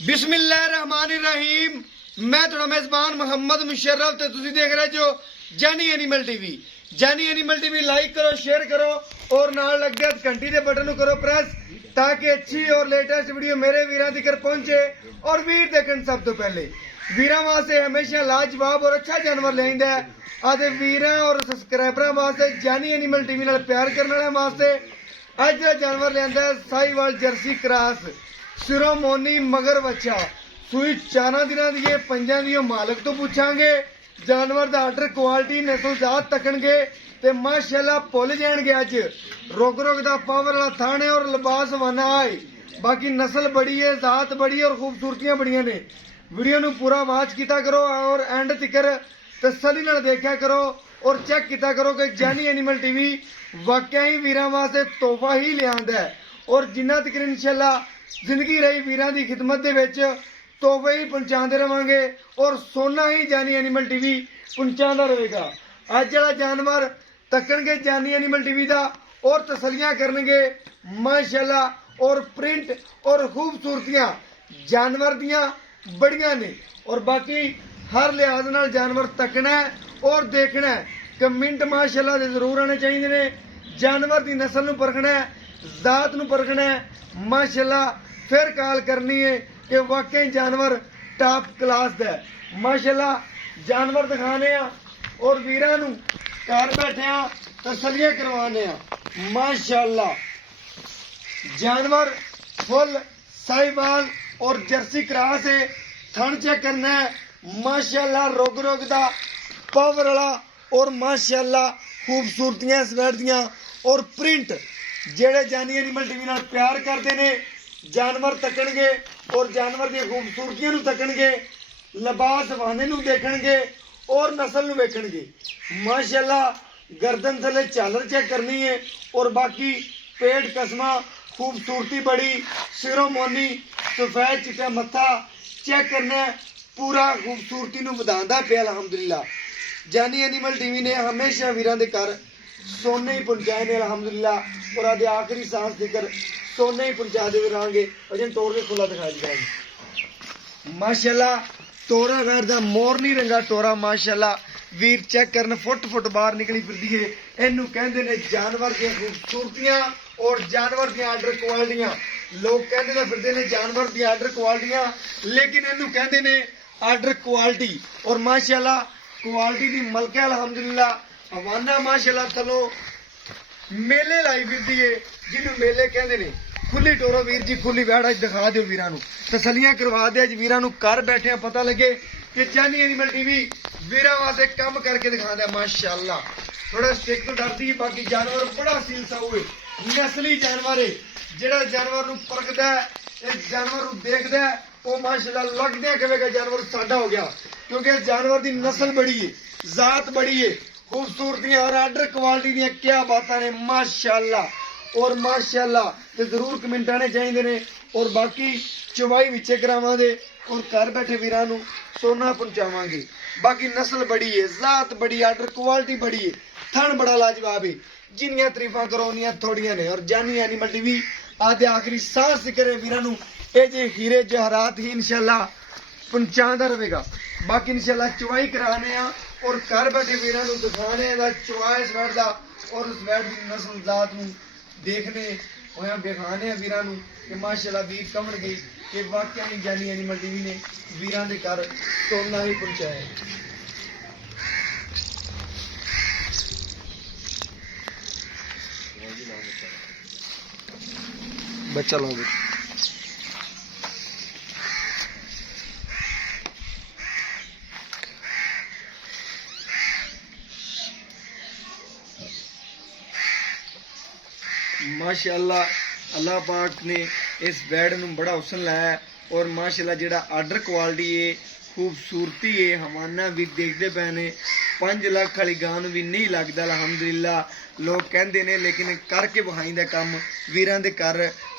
बिस्मिल्लाहिर्रहमानिर्रहीम। मैं थोड़ा मेजबान मोहम्मद मुशर्रफ ते तुसी देख रहे जो जानी एनिमल टीवी। जानी एनिमल टीवी लाइक करो, शेयर करो और नाल लग गया घंटी के बटन करो प्रेस ताकि अच्छी और लेटेस्ट वीडियो मेरे वीरां तक पहुंचे और वीर देखन सब तो पहले। वीरां वास्ते हमेशा लाजवाब और अच्छा जानवर ले आंदा है। आदे वीरां और सब्सक्राइबरां वास्ते जानी एनिमल टीवी नाल प्यार करने वाले वास्ते अज दा जानवर ले आंदा है साहिवाल जर्सी क्रॉस सिरोमोनी मगर बच्चा सूई 4 दिनों की 5 दी मालक तो पूछांगे जानवर का आर्डर क्वालिटी नस्ल जात तकणगे ते माशाल्लाह भुल जाणगे। अज रोग दा पावर वाला थाने और लिबास वाना है। बाकी नस्ल बड़ी है, जात बड़ी है और खूबसूरतियां बड़ियां ने। वीडियो नूं पूरा वाच किया करो और एंड तिकर तसल्ली नाल देखा करो और चेक किया करो कि जानी एनिमल टीवी वाकई ही वीरां वास्ते तोहफा ही लिआंदा है और जिन्ना तक इंशाल्लाह जिंदगी रही वीरां दी खिदमत दे विच तोहफे ही पहुंचाते रहांगे और सोना ही जानी एनिमल टीवी पहुंचाता रहेगा। अज वाला जानवर तकणगे जानी एनिमल टीवी दा और तसलियां करनगे माशाल्लाह और प्रिंट और खूबसूरतियां जानवर दियां बड़ियां ने। और बाकी हर लिहाज नाल जानवर तकना है और देखना है। कमेंट माशाल्लाह दे जरूर आने चाहिए ने। जानवर दी नस्ल नूं परखना है, जात नूं परखना है माशाल्लाह, फिर कॉल करनी है कि वाकई जानवर टॉप क्लास दा है। माशाल्लाह जानवर दिखाने और वीरां नूं घर बैठे तसलियां करवाने माशाल्लाह। जानवर फुल साहिवाल और जर्सी क्रॉस है। थन चेक करना है माशाल्लाह, रोग दा पावर वाला और माशाल्लाह खूबसूरतियां सवैर दियां और प्रिंट जेड़े जानी एनिमल टीवी नाल प्यार करते ने जानवर तकणगे और जानवर दी खूबसूरतियां नूं तकणगे, लिबास वाने नूं देखणगे और नस्ल नूं वेखणगे माशाल्लाह। गर्दन थले झालर चेक करनी है और बाकी पेट कसमा खूबसूरती बड़ी सिरोमोनी सफेद चिट्टा मत्था चेक करना है। पूरा खूबसूरती नूं वधांदा पिया अल्हम्दुलिल्लाह। जानी एनिमल टीवी ने हमेशा वीरां दे घर सोने ही पहुंचाए ने अल्हम्दुलिल्लाह और आदे आखिरी सांस दिकर सोने ही पहुंचा दे रहांगे। अजन तोड़ के खुला दिखा दिखाएंगे माशाल्लाह। तोरा वैर दा मोरनी रंगा तोरा माशाल्लाह। वीर चेक करन फुट फुट बाहर निकली फिरदी है। इनू कहंदे ने जानवर दी खूबसूरतियां और जानवर दी आर्डर क्वालिटियां। लोग कहंदे ने फिरदे ने जानवर दी आर्डर क्वालिटियां, लेकिन इनू कहंदे ने आर्डर क्वालिटी और माशाल्लाह क्वालिटी दी मलका अल्हम्दुलिल्लाह। हवाना माशाल्लाह थलो मेले लाई फिरदी है जिन्हों मेले कहते हैं। खुली टोरो वीर जी, खुली वैड़ अज दिखा दो वीरां नूं, तसलियां करवा दे। अज वीरां नूं घर बैठे पता लगे कि जानी एनिमल टीवी वीरां वास्ते कम करके दिखांदा है माशाल्लाह। थोड़ा स्टिक तो डरदी है, बाकी जानवर बड़ा सील साऊ है, नस्ली जानवर है। जिहड़ा जानवर नूं परखदा है, इस जानवर नूं देखदा है, वो माशाल्लाह लगदे कहेगा जानवर साडा हो गया, क्योंकि इस जानवर की नस्ल बड़ी है, जात बड़ी है, खूबसूरतियां और आर्डर क्वालिटी दी क्या बातां ने माशाल्लाह। और माशाल्लाह ते जरूर कमेंट आने चाहिए ने और बाकी चवाई विचे करावांगे और घर बैठे वीरां नूं सोना पहुंचावांगे। बाकी नस्ल बड़ी है, जात बड़ी, आर्डर क्वालिटी बड़ी है, थन बड़ा लाजवाब है। जिन्नियां तरीफां करो उन्नियां थोड़ियां ने। और जानी एनिमल टीवी आदे आखिरी सांस करे वीरां नूं ये जे हीरे जवाहरात ही इंशाल्लाह पहुंचाता रहेगा। बाकी इंशाल्लाह चवाई कराने और घर बैठे वीरां नूं दिखाने दा चवाई इस वैड़ दा और उस वैड़ दी नस्ल जात नूं देखने होया दिखाने वीरां नूं कि माशाल्लाह वीर कमणगे कि वाकई जानी एनिमल टीवी ने वीरां दे घर सोना ही पहुंचाया। बच्चा लो माशाल्लाह। अल्लाह पाक ने इस बैड नूं बड़ा हुसन लाया और माशाल्लाह जेड़ा आर्डर क्वालिटी है, खूबसूरती है, हवाना भी देखते पे ने। 5 लाख वाली गां नूं भी नहीं लगता अल्हम्दुलिल्लाह। लोग कहते ने लेकिन करके विखाईंदा काम वीरां दे घर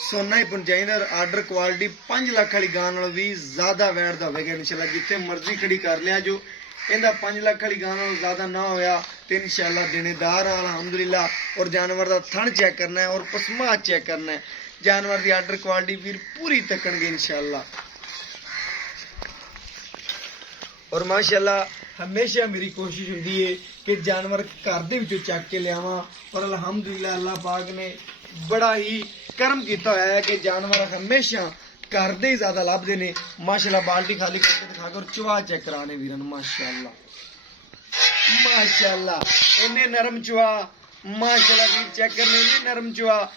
सोना ही पहुंचाईंदा। और आर्डर क्वालिटी 5 लाख वाली गां नालों भी ज़्यादा वैड़ दा होवेगा इंशाल्लाह। जिथे मर्जी खड़ी कर लिया जो इहदा 5 लाख वाली गां नालों ज़्यादा ना होया तो इंशाल्लाह देनेदार अल्हम्दुलिल्लाह। और जानवर का थन चेक करना है और पसमा चेक करना है। जानवर की आर्डर क्वालिटी फिर पूरी तकणगे इंशाल्लाह। ਔਰ ਮਾਸ਼ਾਅੱਲਾ ਹਮੇਸ਼ਾ ਮੇਰੀ ਕੋਸ਼ਿਸ਼ ਹੁੰਦੀ ਹੈ ਕਿ ਜਾਨਵਰ ਘਰ ਦੇ ਵਿੱਚੋਂ ਚੱਕ ਕੇ ਲਿਆਵਾਂ। ਪਰ ਅਲਹਮਦੁਲਿਲਾ ਅੱਲਾਹ ਪਾਕ ਨੇ ਬੜਾ ਹੀ ਕਰਮ ਕੀਤਾ ਹੋਇਆ ਹੈ ਕਿ ਜਾਨਵਰ ਹਮੇਸ਼ਾ ਘਰ ਦੇ ਹੀ ਜ਼ਿਆਦਾ ਲੱਭਦੇ ਨੇ। ਮਾਸ਼ਾਅੱਲਾ ਬਾਲਟੀ ਖਾਲੀ ਕਰਕੇ ਦਿਖਾ ਕੇ ਚੁਆ ਚੈੱਕ ਕਰਾਣੇ ਵੀਰਾਂ ਨੂੰ। ਮਾਸ਼ਾਅੱਲਾ ਮਾਸ਼ਾਅੱਲਾ ਇੰਨੇ ਨਰਮ ਚੁਆ, ਮਾਸ਼ਾਅੱਲਾ ਵੀਰ ਚੈੱਕ ਕਰਨੇ ਇੰਨੇ ਨਰਮ ਚੁਆ,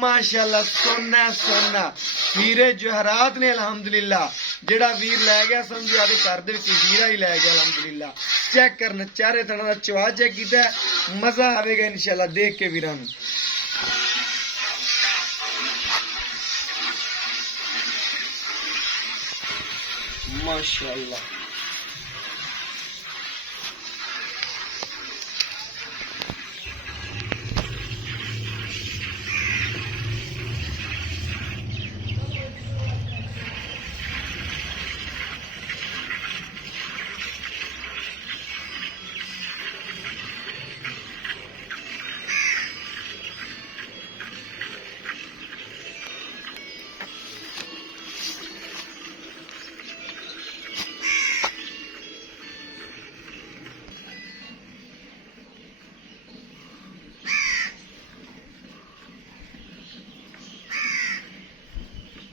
ਮਾਸ਼ਾਅੱਲਾ ਸੋਨਾ ਸੋਨਾ ਹੀਰੇ ਜਵਾਹਰਾਤ ਨੇ। ਅਲਹਮਦੁਲਿਲਾ ਜਿਹੜਾ ਵੀਰ ਲੈ ਗਿਆ ਸਮਝੀ ਆਦੇ ਘਰ ਦੇ ਵਿੱਚ ਹੀਰਾ ਹੀ ਲੈ ਗਿਆ। ਅਲਹਮਦੁਲਿਲਾ ਚੈੱਕ ਕਰਨ ਚਾਰੇ ਥਣਾ ਦਾ ਚੁਆ ਚੈੱਕ ਕੀਤਾ, ਮਜ਼ਾ ਆਵੇਗਾ ਇਨਸ਼ਾਅੱਲਾ ਦੇਖ ਕੇ ਵੀਰਾਂ ਨੂੰ। ਮਾਸ਼ਾਅੱਲਾ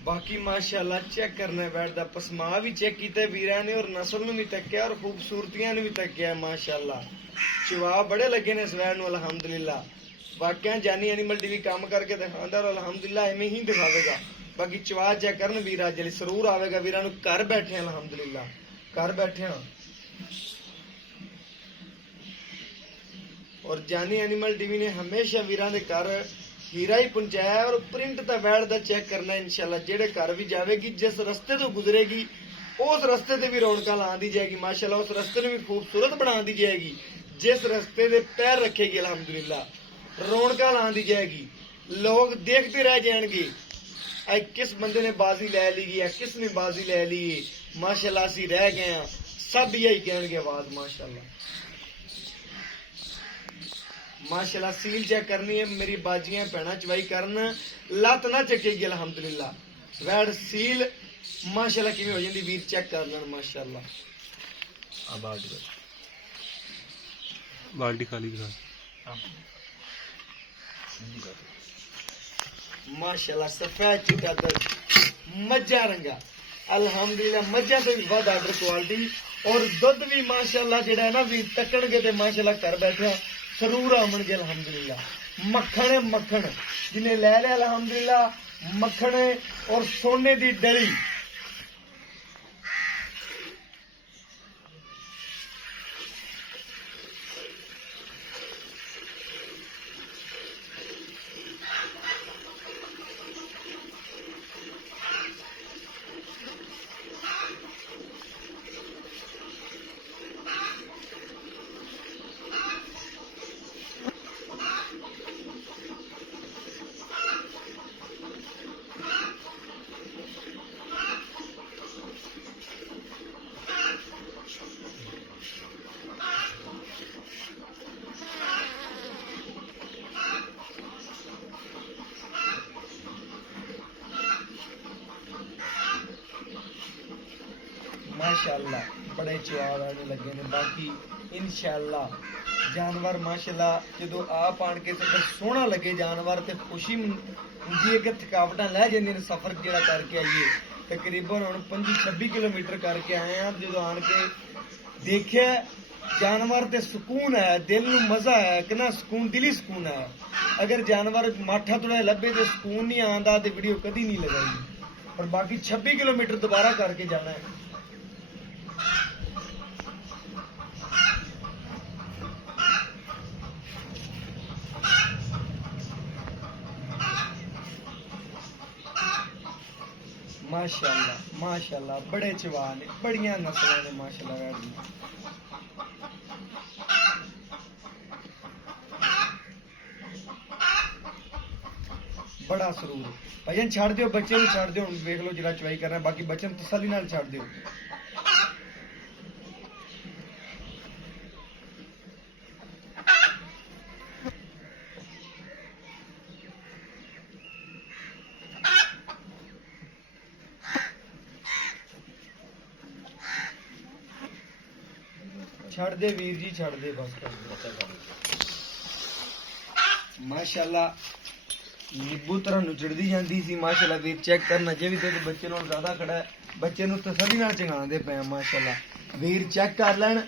बाकी माशाअल्लाह चेक करना बैठदा पसमा भी चेक किया वीर ने और नस्ल भी तकिया और खूबसूरतियां भी तकिया। माशाअल्लाह चुवा बड़े लगे ने इस वैन अल्हम्दुलिल्लाह। वाकई जानी एनिमल टीवी काम करके दिखाता और अल्हम्दुलिल्लाह इवें ही दिखावेगा। बाकी चुवा चेक करन वीर अज जरूर आवेगा वीरां नूं घर बैठे अल्हम्दुलिल्लाह घर बैठे। और जानी एनिमल टीवी ने हमेशा वीरां दे घर हीरा ही पहुंचाया और प्रिंट तो बैठ का चेक करना इंशाल्लाह। जेड़े घर भी जाएगी जिस रस्ते तो गुजरेगी उस रस्ते से भी रौनक ला दी जाएगी। माशाल्लाह उस रस्ते में भी खूबसूरत बना दी जाएगी। जिस रस्ते दे पैर रखेगी अल्हम्दुलिल्लाह रौनक ला दी जाएगी। लोग देखते रह जाएंगे किस बंदे ने बाजी लै ली है, किसने बाजी लै ली है। माशाल्लाह असी रह गए हैं सब यही कहणगे आवाज। माशाल्लाह माशाल्लाह सील चेक करनी है मेरी बाजियां भैना चवाई करन लत ना चकेगी अल्हम्दुलिल्लाह। वैड सील माशाल्लाह किवें हो जांदी वीर चेक कर लेन। माशाल्लाह बाल्टी खाली करा माशाल्लाह सफेद चिट्टा दर्द मज्जा रंगा अल्हम्दुलिल्लाह। मज्जा से भी वध आर्डर क्वालिटी और दुध भी माशाल्लाह जेड़ा है ना वीर तकणगे ते माशाल्लाह घर बैठा जरूर आमणगे अल्हम्दुलिल्लाह। मक्खण है मक्खण जिन्हें ले लिया अल्हम्दुलिल्लाह मक्खण और सोने दी डली। माशाअल्लाह बड़े चाव आने लगे ने। बाकी इंशाअल्लाह जानवर माशाअल्लाह जो आप आन के सोहना लगे जानवर तो खुशी होंगी है कि थकावटा लै जाने सफर जोड़ा करके आइए। तकरीबन हम 25-26 किलोमीटर करके आए हैं। जो आन के देखिए जानवर ते सुकून है दिल नूं मजा है कि ना सुकून दिली सुकून है। अगर जानवर माठा थोड़ा लभे तो सुकून नहीं आता तो वीडियो कभी नहीं लगाई। और बाकी 26 किलोमीटर दोबारा करके जाना है। माशाअल्लाह माशाअल्लाह बड़े चवा ने बड़िया नस्लों ने माशाअल्लाह। बड़ा सरूर भजन छड़ दियो बच्चे भी छड़ दियो देख लो जरा चवाई करना। बाकी बच्चे तसल्ली नाल छड़ दियो। ਛੱਡ ਦੇ ਵੀਰ ਜੀ, ਛੱਡ ਦੇ ਬਸ ਕਰ ਦੇ। ਮਾਸ਼ਾਅੱਲਾ ਨਿੱਬੂ ਤਰ੍ਹਾਂ ਨੁਚੜਦੀ ਜਾਂਦੀ ਸੀ। ਮਾਸ਼ਾਅੱਲਾ ਵੀਰ ਚੈੱਕ ਕਰਨਾ, ਜੇ ਵੀ ਦੁੱਧ ਬੱਚੇ ਨਾਲੋਂ ਜ਼ਿਆਦਾ ਖੜਾ ਹੈ, ਬੱਚੇ ਨੂੰ ਤਸੱਲੀ ਨਾਲ ਚੰਗਾਉਂਦੇ ਪਏ ਆ। ਮਾਸ਼ਾਅੱਲਾ ਵੀਰ ਚੈੱਕ ਕਰ ਲੈਣ,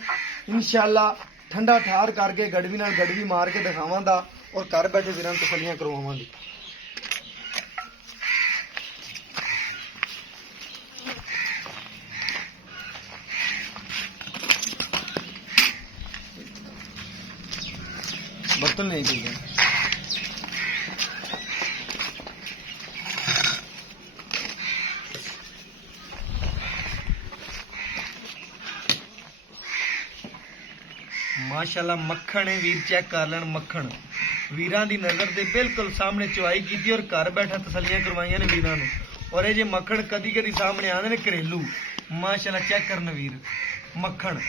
ਇਨਸ਼ਾਅੱਲਾ ਠੰਡਾ ਠਾਰ ਕਰਕੇ ਗੜਵੀ ਨਾਲ ਗੜਵੀ ਮਾਰ ਕੇ ਦਿਖਾਵਾਂਗਾ ਔਰ ਘਰ ਬੈਠੇ ਵੀਰਾਂ ਨੂੰ ਤਸੱਲੀਆਂ ਕਰਵਾਵਾਂਗੇ। बर्तन नहीं चाहिए। माशाल्लाह मक्खन है वीर, चेक कर लें मक्खन वीरां दी नज़र दे बिल्कुल सामने चुवाई की और घर बैठा तसलियां करवाइयां ने वीरां नूं। और ये जे मक्खन कदी कदी सामने आते ने घरेलू। माशाल्लाह चेक करन वीर मक्खन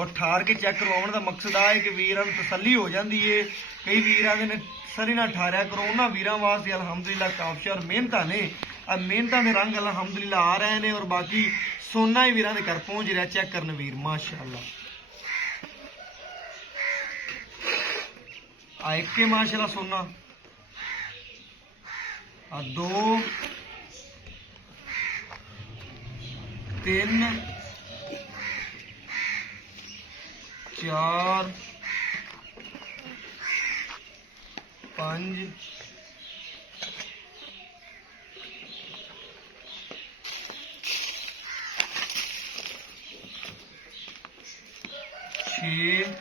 और ठार के चेक करवाने का मकसद आ है कि वीरां नूं तसल्ली हो जाती है। कई वीर आते ने सरी ना ठारिया करो, उन्होंने वीरां वास्ते अलहमदुलिल्लाह काफिया और मेहनत ने मेहनत के रंग अलहमदुलिल्लाह आ रहे हैं और बाकी सोना ही वीरां दे घर पहुंच रहा। चेक करन वीर माशाल्लाह आ एक के माशाल्लाह सोना आ 2 3 4 5 6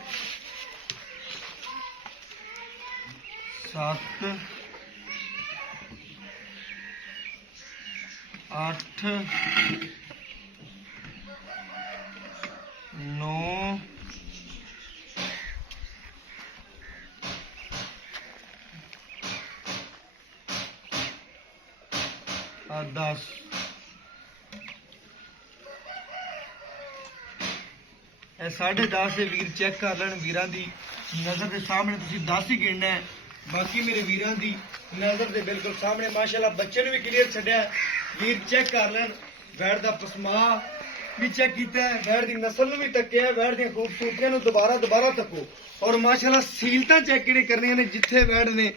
7 8 9 10 10:30 से वीर चेक कर लें। वीरां दी नज़र के सामने तुसीं 10 ही गिनना है। बाकी मेरे वीरां दी नज़र के बिल्कुल सामने माशाल्लाह बच्चे ने भी क्लीयर छड्या। वीर चेक कर लें, वैड़ दा पसमा भी चेक किया है, वैड़ दी नस्ल भी तक्या, वैड़ दी खूबसूरतियां नूं दोबारा तको और माशाल्लाह सीलतां चेक किहड़े करनियां ने। जिथे वैड़ ने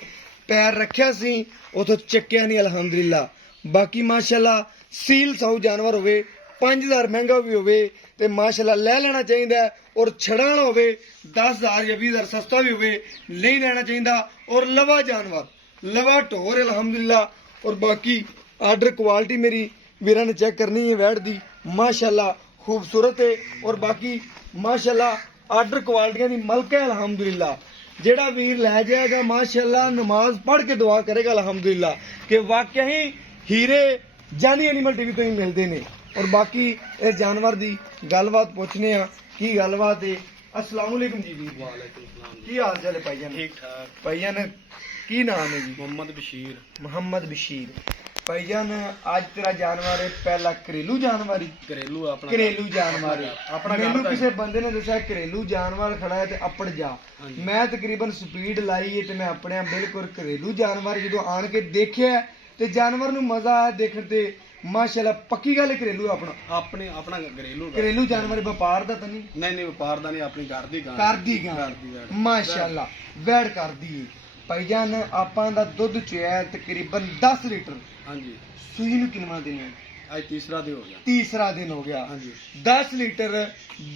पैर रखिया सी उथों चक्या नहीं अलहमदुलिल्लाह। बाकी माशाल्लाह सील साऊ जानवर होवे, 5000 महंगा भी होवे ते माशाल्लाह ले लेना चाहिए और छड़ाना होवे 10,000 या 20,000 सस्ता भी होवे नहीं लेना चाहिए। और लवा जानवर लवा ढोर अलहमदुलिल्लाह। और बाकी आर्डर क्वालिटी मेरी वीरां ने चेक करनी है वैड़ दी माशाल्लाह खूबसूरत है। और बाकी माशाल्लाह आर्डर क्वालिटियां दी मलक है अलहमदुलिल्लाह। जेड़ा वीर लै जाएगा माशाल्लाह नमाज पढ़ के दुआ करेगा अलहमदुलिल्लाह कि वाकई ही हीरे जानी एनिमल टीवी तो ही मिलते हैं। और बाकी इस जानवर की गलबात पूछने की गलबात है। अस्सलाम वालेकुम जी वीर। वालेकुम सलाम। की हाल चाल है भाईजान? ठीक ठाक। भाईजान की नाम है जी? मोहम्मद बशीर। मोहम्मद बशीर। भाईजान आज तेरा जानवर है पहला घरेलू जानवर ही? घरेलू अपना घरेलू जानवर है। अपना मैनू किसी बंदे ने दसा घरेलू जानवर खड़ा है ते अपड़ जा। मैं तकरीबन स्पीड लाई है ते मैं अपने बिल्कुल घरेलू जानवर जो आन के देखिया ते जानवर नू मजा आया देखने ते माशाल्लाह। पक्की गल घरेलू अपना अपने अपना घरेलू जानवर व्यापार दा तो नहीं? नहीं व्यापार दा नहीं, अपनी घर दी गां। कर दी गां माशाल्लाह वैड़ कर दी है। भाईजान आपां दा दुध चोया तकरीबन 10 लीटर। हाँ जी। सूई नू कितना दिन है? आज तीसरा दिन हो गया। तीसरा दिन हो गया। हाँ जी। 10 लीटर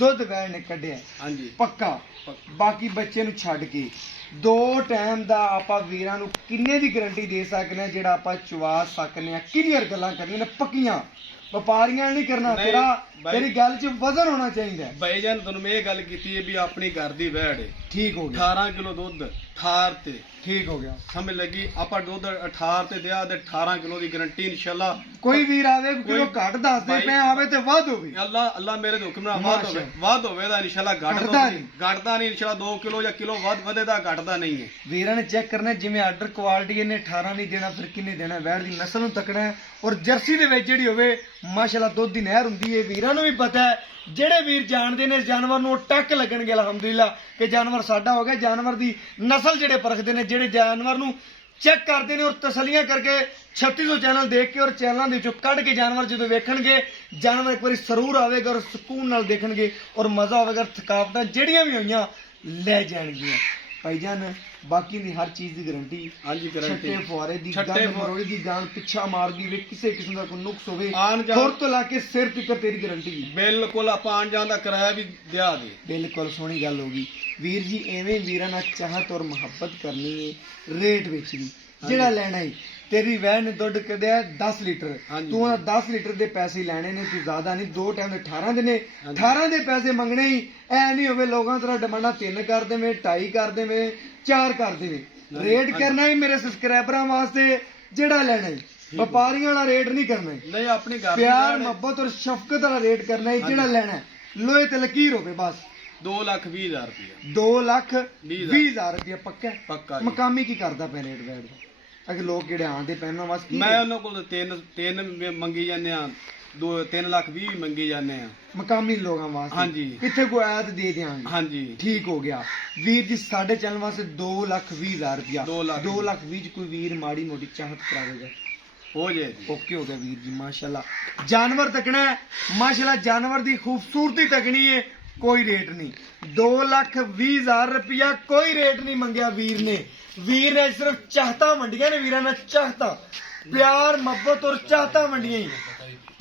दुध वैड़ ने कढ़िया। हाँ जी पक्का। बाकी बच्चे नू छड्ड के 2 टाइम दा आपां वीरां नू किन्ने दी गारंटी दे सकने आ जेड़ा आपां चवा सकने आ? क्लियर गल्लां करनियां ने पक्कियां, व्यापारियां नहीं करना। नहीं, तेरा भाई- तेरी गल च वजन होना चाहिए। भाईजान तुहानू मैं ये गल कीती है भी अपनी घर दी वैड़ है। ठीक हो गया। 18 किलो दुध ठार ते ठीक हो गया। समझ लगी। आपा दुध 18 ते दिया ते 18 किलो दी गारंटी इंशाल्लाह। कोई वीर आवे किलो घट दस दे भाई- पे आवे ते वध होवे। अल्लाह अल्लाह मेरे दे हुक्म नाल माशा। वाद होवे दा इंशाल्लाह घटदा नहीं। घटदा नहीं इंशाल्लाह। 2 किलो या किलो वधे दा घटदा नहीं है। वीरां ने चेक करना जिवें आर्डर क्वालिटी इन्हें 18 नहीं देना फिर किन्ने देना। वैड़ दी नस्ल नूं तकना है और जर्सी दे विच जिहड़ी होवे माशाल्लाह दुध दी नहर हुंदी है। वीरां नूं भी पता है जेड़े वीर जानते ने इस जानवर नूं टक लगणगे अलहमदुलिल्लाह कि जानवर साडा हो गया। जानवर दी नस्ल जेड़े परखदे ने जेड़े जानवर नूं ਚੈੱਕ ਕਰਦੇ ਨੇ ਔਰ ਤਸੱਲੀਆਂ ਕਰਕੇ 3600 ਚੈਨਲ ਦੇਖ ਕੇ ਔਰ ਚੈਨਲਾਂ ਦੇ ਵਿੱਚੋਂ ਕੱਢ ਕੇ ਜਾਨਵਰ ਜਦੋਂ ਵੇਖਣਗੇ ਜਾਨਵਰ ਇੱਕ ਵਾਰੀ ਸਰੂਰ ਆਵੇਗਾ ਔਰ ਸਕੂਨ ਨਾਲ ਦੇਖਣਗੇ ਔਰ ਮਜ਼ਾ ਆਵੇਗਾ। ਥਕਾਵਟਾਂ ਜਿਹੜੀਆਂ ਵੀ ਹੋਈਆਂ ਲੈ ਜਾਣਗੀਆਂ ਭਾਈਜਾਨ। ਬਾਕੀ ਦੀ ਹਰ ਚੀਜ਼ ਦੀ ਗਾਰੰਟੀ। ਹਾਂਜੀ ਗਾਰੰਟੀ। ਛੱਟੇ ਫੁਆਰੇ ਦੀ ਛੱਟੇ ਗੰਦ ਮਰੋੜੀ ਦੀ ਗਾਂ ਪਿੱਛਾ ਮਾਰਦੀ ਵੇ ਕਿਸੇ ਕਿਸਮ ਦਾ ਕੋਈ ਨੁਕਸ ਹੋਵੇ ਆਣ ਜਾਣ- ਖੁਰ ਤੋਂ ਲਾ ਕੇ ਸਿਰ ਤੱਕ ਤੇਰੀ ਗਾਰੰਟੀ। ਬਿਲਕੁਲ ਆਪਾਂ ਆਣ ਜਾਣ ਦਾ ਕਿਰਾਇਆ ਵੀ ਦਿਆ ਦੇ। ਬਿਲਕੁਲ ਸੋਹਣੀ ਗੱਲ ਹੋ ਗਈ ਵੀਰ ਜੀ। ਐਵੇਂ ਵੀਰਾਂ ਨਾਲ ਚਾਹਤ ਔਰ ਮੁਹੱਬਤ ਕਰਨੀ ਹੈ ਰੇਟ ਵਿੱਚ ਵੀ ਜਿਹੜਾ ਲੈਣਾ ਹੈ। ਤੇਰੀ ਵੈਨ ਨੇ ਦੁੱਧ ਕੱਢਿਆ 10 ਲੀਟਰ, ਹਾਂਜੀ। ਤੂੰ ਆ 10 ਲੀਟਰ ਦੇ ਪੈਸੇ ਲੈਣੇ ਨੇ, ਤੂੰ ਜ਼ਿਆਦਾ ਨਹੀਂ। 2 ਟਾਈਮ ਦੇ 18 ਦੇ ਨੇ, 18 ਦੇ ਪੈਸੇ ਮੰਗਣੇ ਹੀ। ਐ ਨਹੀਂ ਹੋਵੇ ਲੋਕਾਂ ਤਰ੍ਹਾਂ ਡਿਮਾਂਡਾਂ 3 ਕਰ ਦੇਵੇਂ, 2.5 ਕਰ ਦੇਵੇਂ, 4 ਕਰ ਦੇਵੇਂ। ਰੇਟ ਕਰਨਾ ਹੀ ਮੇਰੇ ਸਬਸਕ੍ਰਾਈਬਰਾਂ ਵਾਸਤੇ ਜਿਹੜਾ ਲੈਣਾ ਹੈ। ਵਪਾਰੀਆਂ ਵਾਲਾ ਰੇਟ ਨਹੀਂ ਕਰਨਾ ਹੈ। ਨਹੀਂ ਆਪਣੀ ਘਰ ਪਿਆਰ ਮੁਹੱਬਤ ਔਰ ਸ਼ਫਕਤ ਵਾਲਾ ਰੇਟ ਕਰਨਾ ਹੈ। ਜਿਹੜਾ ਲੈਣਾ ਹੈ ਲੋਹੇ ਤੇ ਲਕੀਰ ਹੋਵੇ ਬਸ। 2,20,000 ਰੁਪਏ। 2,20,000 ਰੁਪਏ ਪੱਕਾ ਹੈ? ਪੱਕਾ ਜੀ। ਮਕਾਮੀ ਕੀ ਕਰਦਾ ਪੈ ਰੇਟ ਵੈਟ ਦਾ? ਅਗੇ ਲੋਕ ਕਿਹੜੇ ਆਂਦੇ ਪੈਣਾ ਬਸ ਕੀ ਮੈਂ ਉਹਨਾਂ ਕੋਲ 3 ਮੰਗੀ ਜਾਂਦੇ ਆ, 3,20,000 ਮੰਗੀ ਜਾਂਦੇ ਆ ਮਕਾਮੀ ਲੋਕਾਂ ਵਾਸਤੇ। ਹਾਂਜੀ। ਕਿੱਥੇ ਕੋਈ ਆਇਤ ਦੇ ਦਿਆਂਗੇ। ਹਾਂਜੀ ਠੀਕ ਹੋ ਗਿਆ ਵੀਰ ਜੀ। ਸਾਡੇ ਚੈਨਲ ਵਾਸਤੇ 2,20,000 ਰੁਪਇਆ। 2,20,000 ਚ ਕੋਈ ਵੀਰ ਮਾੜੀ ਮੋਟੀ ਚਾਹਤ ਕਰਾਵੇਗਾ ਹੋ ਜੇ ਜੀ। ਓਕੇ ਹੋ ਗਿਆ ਵੀਰ ਜੀ। ਮਾਸ਼ਾਅੱਲਾ ਜਾਨਵਰ ਤੱਕਣਾ ਹੈ। ਮਾਸ਼ਾਅੱਲਾ ਜਾਨਵਰ ਦੀ ਖੂਬਸੂਰਤੀ ਤੱਕਣੀ ਹੈ। ਕੋਈ ਰੇਟ ਨਹੀਂ। 2,20,000 ਰੁਪਇਆ ਕੋਈ ਰੇਟ ਨਹੀਂ ਮੰਗਿਆ ਵੀਰ ਨੇ। ਵੀਰ ਨੇ ਸਿਰਫ ਚਾਹਤਾ ਵੰਡੀਆਂ ਨੇ। ਵੀਰਾਂ ਨੇ ਚਾਹਤਾ ਪਿਆਰ ਮੁਹੱਬਤ ਔਰ ਚਾਹਤਾ ਵੰਡੀਆਂ ਹੀ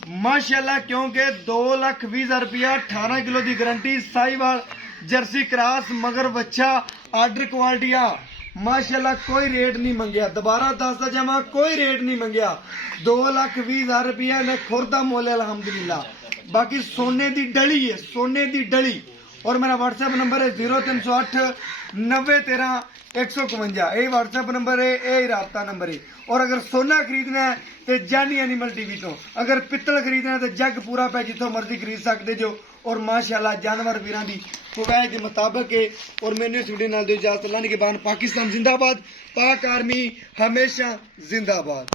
ਮਾਸ਼ਾਅੱਲਾ। ਕਿਉਂਕਿ 2,20,000 ਰੁਪਇਆ 18 ਕਿਲੋ ਦੀ ਗਾਰੰਟੀ ਸਾਈਵਾਲ ਜਰਸੀ ਕ੍ਰਾਸ ਮਗਰ ਬੱਚਾ ਆਰਡਰ ਕੁਆਲਿਟੀ ਆ ਮਾਸ਼ਾਅੱਲਾ। ਕੋਈ ਰੇਟ ਨਹੀਂ ਮੰਗਿਆ। ਦੁਬਾਰਾ ਦੱਸਦਾ ਜਾਵਾਂ ਕੋਈ ਰੇਟ ਨਹੀਂ ਮੰਗਿਆ। 2,20,000 ਰੁਪਇਆ ਨੇ ਖੁਰਦਾ ਮੁੱਲ ਹੈ ਅਲਹਮਦੁਲਿਲਾ। ਬਾਕੀ ਸੋਨੇ ਦੀ ਡਲੀ ਹੈ, ਸੋਨੇ ਦੀ ਡਲੀ। और मेरा व्हाट्सएप नंबर है 0308 9013 151। ये व्हाट्सएप नंबर है, ये राब्ता नंबर है। और अगर सोना खरीदना है तो जानी एनिमल टीवी तो, अगर पित्तल खरीदना है तो जग पूरा पे जितों मर्जी खरीद सकते जो। और माशाल्लाह जानवर वीरां दी कुवैत के मुताबिक है। और मैंने स्टूडियो नाल दो इजाजत अल्लाह ने के बाद पाकिस्तान जिंदाबाद, पाक आर्मी हमेशा जिंदाबाद।